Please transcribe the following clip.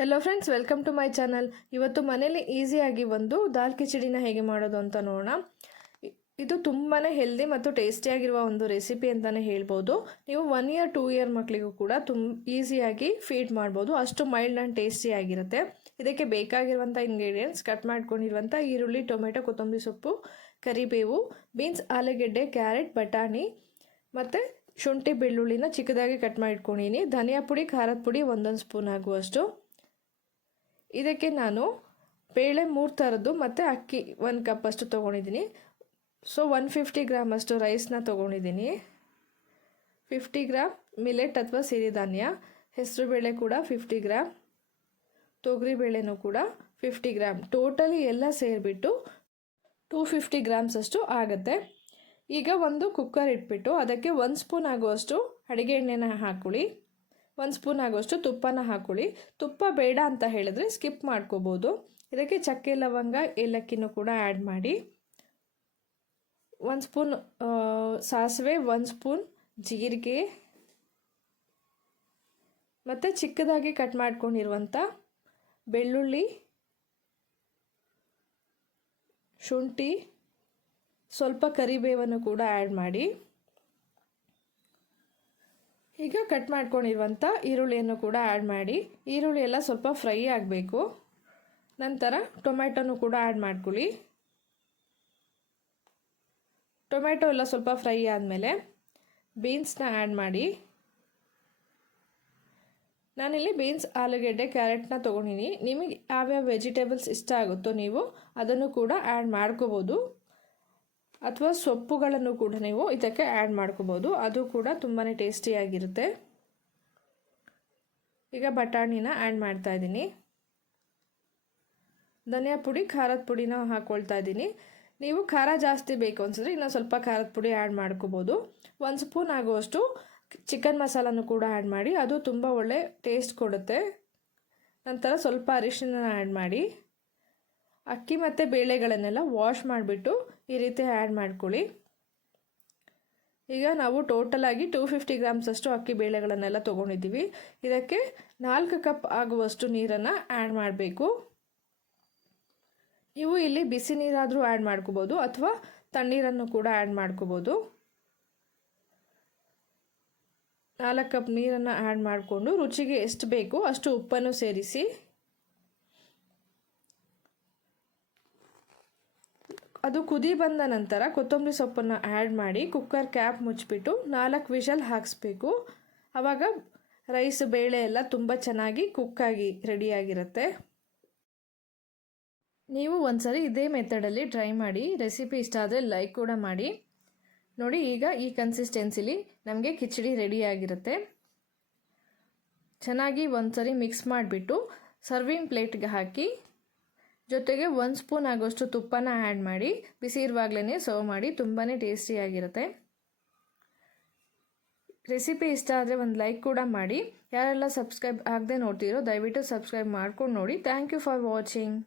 Hello friends welcome to my channel ಇವತ್ತು ಮನೇಲಿ ಈಸಿಯಾಗಿ ಒಂದು ದಾಲ್ ಕಿಚಡಿನ ಹೇಗೆ ಮಾಡೋದು ಅಂತ ನೋಡೋಣ. ಇದು ತುಂಬಾ ಹೆಲ್ದಿ ಮತ್ತು ಟೇಸ್ಟಿಯಾಗಿರುವ ಒಂದು ರೆಸಿಪಿ ಅಂತಲೇ ಹೇಳ್ಬೋದು. ನೀವು ಒನ್ ಇಯರ್ ಟೂ ಇಯರ್ ಮಕ್ಕಳಿಗೂ ಕೂಡ ತುಂಬ ಈಸಿಯಾಗಿ ಫೀಡ್ ಮಾಡ್ಬೋದು. ಅಷ್ಟು ಮೈಲ್ಡ್ ಆ್ಯಂಡ್ ಟೇಸ್ಟಿಯಾಗಿರುತ್ತೆ ಇದಕ್ಕೆ ಬೇಕಾಗಿರುವಂಥ ಇಂಗ್ರೀಡಿಯೆಂಟ್ಸ್ ಕಟ್ ಮಾಡ್ಕೊಂಡಿರುವಂಥ ಈರುಳ್ಳಿ, ಟೊಮೆಟೊ, ಕೊತ್ತಂಬರಿ ಸೊಪ್ಪು, ಕರಿಬೇವು ಬೀನ್ಸ್ ಆಲೂಗೆಡ್ಡೆ ಕ್ಯಾರೆಟ್ ಬಟಾಣಿ ಮತ್ತು ಶುಂಠಿ ಬೆಳ್ಳುಳ್ಳಿನ ಚಿಕ್ಕದಾಗಿ ಕಟ್ ಮಾಡಿಟ್ಕೊಂಡಿನಿ. ಧನಿಯಾ ಪುಡಿ, ಖಾರದ ಪುಡಿ ಒಂದೊಂದು ಸ್ಪೂನ್ ಆಗುವಷ್ಟು. ಇದಕ್ಕೆ ನಾನು ಬೇಳೆ ಮೂರು ಥರದ್ದು ಮತ್ತು ಅಕ್ಕಿ ಒಂದು ಕಪ್ ಅಷ್ಟು ತೊಗೊಂಡಿದ್ದೀನಿ. ಸೊ ಒನ್ ಫಿಫ್ಟಿ ಗ್ರಾಮ್ ಅಷ್ಟು ರೈಸ್ನ ತೊಗೊಂಡಿದ್ದೀನಿ. ಫಿಫ್ಟಿ ಗ್ರಾಮ್ ಮಿಲೆಟ್ ಅಥವಾ ಸಿರಿಧಾನ್ಯ ಹೆಸರು ಬೇಳೆ ಕೂಡ ಫಿಫ್ಟಿ ಗ್ರಾಮ್ ತೊಗರಿಬೇಳೆನೂ ಕೂಡ ಫಿಫ್ಟಿ ಗ್ರಾಮ್ ಟೋಟಲಿ ಎಲ್ಲ ಸೇರಿಬಿಟ್ಟು ಟೂ ಫಿಫ್ಟಿ ಗ್ರಾಮ್ಸ್ ಅಷ್ಟು ಆಗುತ್ತೆ. ಈಗ ಒಂದು ಕುಕ್ಕರ್ ಇಟ್ಬಿಟ್ಟು ಅದಕ್ಕೆ ಒಂದು ಸ್ಪೂನ್ ಆಗುವಷ್ಟು ಅಡುಗೆ ಎಣ್ಣೆನ ಹಾಕೊಳ್ಳಿ. ಒಂದು ಸ್ಪೂನ್ ಆಗೋಷ್ಟು ತುಪ್ಪನ ಹಾಕೊಳ್ಳಿ. ತುಪ್ಪ ಬೇಡ ಅಂತ ಹೇಳಿದ್ರೆ ಸ್ಕಿಪ್ ಮಾಡ್ಕೋಬೋದು. ಇದಕ್ಕೆ ಚಕ್ಕೆ, ಲವಂಗ, ಏಲಕ್ಕಿನೂ ಕೂಡ ಆ್ಯಡ್ ಮಾಡಿ. ಒಂದು ಸ್ಪೂನ್ ಸಾಸಿವೆ, ಒಂದು ಸ್ಪೂನ್ ಜೀರಿಗೆ. ಮತ್ತು ಚಿಕ್ಕದಾಗಿ ಕಟ್ ಮಾಡ್ಕೊಂಡಿರುವಂಥ ಬೆಳ್ಳುಳ್ಳಿ, ಶುಂಠಿ, ಸ್ವಲ್ಪ ಕರಿಬೇವನ್ನು ಕೂಡ ಆ್ಯಡ್ ಮಾಡಿ. ಈಗ ಕಟ್ ಮಾಡ್ಕೊಂಡಿರುವಂಥ ಈರುಳ್ಳಿಯನ್ನು ಕೂಡ ಆ್ಯಡ್ ಮಾಡಿ, ಈರುಳ್ಳಿ ಎಲ್ಲ ಸ್ವಲ್ಪ ಫ್ರೈ ಆಗಬೇಕು. ನಂತರ ಟೊಮ್ಯಾಟೊನು ಕೂಡ ಆ್ಯಡ್ ಮಾಡ್ಕೊಳ್ಳಿ. ಟೊಮ್ಯಾಟೊ ಎಲ್ಲ ಸ್ವಲ್ಪ ಫ್ರೈ ಆದಮೇಲೆ ಬೀನ್ಸ್ನ ಆ್ಯಡ್ ಮಾಡಿ. ನಾನಿಲ್ಲಿ ಬೀನ್ಸ್ ಆಲೂಗೆಡ್ಡೆ ಕ್ಯಾರೆಟ್ನ ತೊಗೊಂಡಿನಿ. ನಿಮಗೆ ಯಾವ್ಯಾವ ವೆಜಿಟೇಬಲ್ಸ್ ಇಷ್ಟ ಆಗುತ್ತೋ ನೀವು ಅದನ್ನು ಕೂಡ ಆ್ಯಡ್ ಮಾಡ್ಕೋಬೋದು. ಅಥವಾ ಸೊಪ್ಪುಗಳನ್ನು ಕೂಡ ನೀವು ಇದಕ್ಕೆ ಆ್ಯಡ್ ಮಾಡ್ಕೋಬೋದು. ಅದು ಕೂಡ ತುಂಬಾ ಟೇಸ್ಟಿಯಾಗಿರುತ್ತೆ ಈಗ ಬಟಾಣಿನ ಆ್ಯಡ್ ಮಾಡ್ತಾ ಇದ್ದೀನಿ. ಧನಿಯಾ ಪುಡಿ, ಖಾರದ ಪುಡಿನ ಹಾಕ್ಕೊಳ್ತಾ ಇದ್ದೀನಿ. ನೀವು ಖಾರ ಜಾಸ್ತಿ ಬೇಕು ಅನ್ಸಿದ್ರೆ ಇನ್ನೂ ಸ್ವಲ್ಪ ಖಾರದ ಪುಡಿ ಆ್ಯಡ್ ಮಾಡ್ಕೋಬೋದು. ಒಂದು ಸ್ಪೂನ್ ಆಗುವಷ್ಟು ಚಿಕನ್ ಮಸಾಲನೂ ಕೂಡ ಆ್ಯಡ್ ಮಾಡಿ, ಅದು ತುಂಬ ಒಳ್ಳೆ ಟೇಸ್ಟ್ ಕೊಡುತ್ತೆ. ನಂತರ ಸ್ವಲ್ಪ ಅರಿಶಿನ ಆ್ಯಡ್ ಮಾಡಿ. ಅಕ್ಕಿ ಮತ್ತು ಬೇಳೆಗಳನ್ನೆಲ್ಲ ವಾಶ್ ಮಾಡಿಬಿಟ್ಟು ಈ ರೀತಿ ಆ್ಯಡ್ ಮಾಡ್ಕೊಳ್ಳಿ. ಈಗ ನಾವು ಟೋಟಲಾಗಿ ಟೂ ಫಿಫ್ಟಿ ಗ್ರಾಮ್ಸ್ ಅಷ್ಟು ಅಕ್ಕಿ ಬೇಳೆಗಳನ್ನೆಲ್ಲ ತೊಗೊಂಡಿದ್ದೀವಿ. ಇದಕ್ಕೆ ನಾಲ್ಕು ಕಪ್ ಆಗುವಷ್ಟು ನೀರನ್ನು ಆ್ಯಡ್ ಮಾಡಬೇಕು. ನೀವು ಇಲ್ಲಿ ಬಿಸಿ ನೀರಾದರೂ ಆ್ಯಡ್ ಮಾಡ್ಕೋಬೋದು ಅಥವಾ ತಣ್ಣೀರನ್ನು ಕೂಡ ಆ್ಯಡ್ ಮಾಡ್ಕೋಬೋದು. ನಾಲ್ಕು ಕಪ್ ನೀರನ್ನು ಆ್ಯಡ್ ಮಾಡಿಕೊಂಡು ರುಚಿಗೆ ಎಷ್ಟು ಬೇಕು ಅಷ್ಟು ಉಪ್ಪನ್ನು ಸೇರಿಸಿ. ಅದು ಕುದಿ ಬಂದ ನಂತರ ಕೊತ್ತಂಬರಿ ಸೊಪ್ಪನ್ನು ಆ್ಯಡ್ ಮಾಡಿ ಕುಕ್ಕರ್ ಕ್ಯಾಪ್ ಮುಚ್ಚಿಬಿಟ್ಟು ನಾಲ್ಕು ವಿಷಲ್ ಹಾಕಿಸ್ಬೇಕು. ಆವಾಗ ರೈಸ್ ಬೇಳೆ ಎಲ್ಲ ತುಂಬ ಚೆನ್ನಾಗಿ ಕುಕ್ಕಾಗಿ ರೆಡಿಯಾಗಿರುತ್ತೆ ನೀವು ಒಂದ್ಸರಿ ಇದೇ ಮೆಥಡಲ್ಲಿ ಟ್ರೈ ಮಾಡಿ ರೆಸಿಪಿ ಇಷ್ಟ ಆದರೆ ಲೈಕ್ ಕೂಡ ಮಾಡಿ. ನೋಡಿ ಈಗ ಈ ಕನ್ಸಿಸ್ಟೆನ್ಸಿಲಿ ನಮಗೆ ಕಿಚಡಿ ರೆಡಿಯಾಗಿರುತ್ತೆ ಚೆನ್ನಾಗಿ ಒಂದ್ಸರಿ ಮಿಕ್ಸ್ ಮಾಡಿಬಿಟ್ಟು ಸರ್ವಿಂಗ್ ಪ್ಲೇಟ್ಗೆ ಹಾಕಿ ಜೊತೆಗೆ ಒಂದು ಸ್ಪೂನ್ ಆಗೋಷ್ಟು ತುಪ್ಪನ ಆ್ಯಡ್ ಮಾಡಿ, ಬಿಸಿ ಇರುವಾಗಲೇ ಸರ್ವ್ ಮಾಡಿ ತುಂಬಾ ಟೇಸ್ಟಿಯಾಗಿರುತ್ತೆ ರೆಸಿಪಿ ಇಷ್ಟ ಆದರೆ ಒಂದು ಲೈಕ್ ಕೂಡ ಮಾಡಿ. ಯಾರೆಲ್ಲ ಸಬ್ಸ್ಕ್ರೈಬ್ ಆಗದೆ ನೋಡ್ತೀರೋ, ದಯವಿಟ್ಟು ಸಬ್ಸ್ಕ್ರೈಬ್ ಮಾಡ್ಕೊಂಡು ನೋಡಿ. Thank you for watching